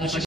Значит,